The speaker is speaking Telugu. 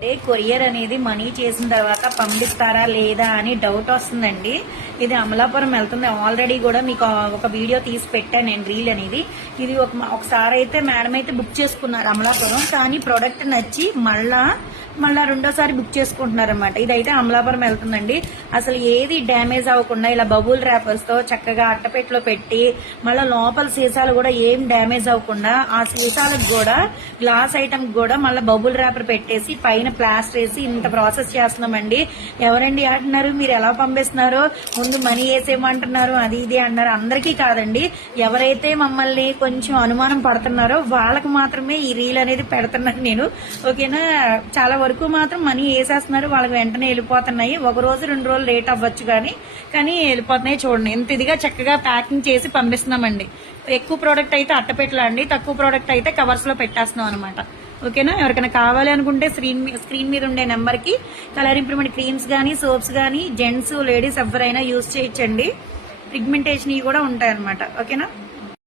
కొరియర్ అనేది మనీ చేసిన తర్వాత పంపిస్తారా లేదా అని డౌట్ వస్తుందండి. ఇది అమలాపురం వెళ్తుంది. ఆల్రెడీ కూడా మీకు ఒక వీడియో తీసి పెట్టాను నేను, రీల్ అనేది. ఇది ఒకసారి అయితే మేడం అయితే బుక్ చేసుకున్నారు అమలాపురం, కానీ ప్రోడక్ట్ నచ్చి మళ్ళా రెండోసారి బుక్ చేసుకుంటున్నారు అనమాట. ఇదైతే అమలాపురం వెళ్తుందండి. అసలు ఏది డ్యామేజ్ అవ్వకుండా ఇలా బబుల్ ర్యాపర్స్ తో చక్కగా అట్టపెట్టలో పెట్టి, మళ్ళీ లోపల సీసాలు కూడా ఏం డ్యామేజ్ అవ్వకుండా ఆ సీసాలకు కూడా గ్లాస్ ఐటమ్ కూడా మళ్ళీ బబుల్ ర్యాపర్ పెట్టేసి పైన ప్లాస్టర్ వేసి ఇంత ప్రాసెస్ చేస్తున్నామండి. ఎవరండి అంటున్నారు, మీరు ఎలా పంపిస్తున్నారు, ముందు మనీ వేసేయమంటున్నారు, అది ఇది అన్నారు. అందరికీ కాదండి, ఎవరైతే మమ్మల్ని కొంచెం అనుమానం పడుతున్నారో వాళ్ళకి మాత్రమే ఈ రీల్ అనేది పెడుతున్నాను నేను. ఓకేనా, చాలా వరకు మాత్రం మనీ వేసేస్తున్నారు, వాళ్ళకి వెంటనే వెళ్ళిపోతున్నాయి. ఒక రోజు 2 రోజులు లేట్ అవ్వచ్చు కానీ వెళ్ళిపోతున్నాయి. చూడండి ఎంత ఇదిగా చక్కగా ప్యాకింగ్ చేసి పంపిస్తున్నామండి. ఎక్కువ ప్రోడక్ట్ అయితే అట్టపెట్టలు అండి, తక్కువ ప్రోడక్ట్ అయితే కవర్స్ లో పెట్టేస్తున్నాం అనమాట. ఓకేనా, ఎవరికైనా కావాలి అనుకుంటే స్క్రీన్ మీద ఉండే నెంబర్ కి కలర్ ఇంప్రూవ్మెంట్ క్రీమ్స్ గానీ, సోప్స్ గానీ, జెంట్స్ లేడీస్ ఎవరైనా యూజ్ చేయొచ్చండి. పిగ్మెంటేషన్ కూడా ఉంటాయి అనమాట. ఓకేనా.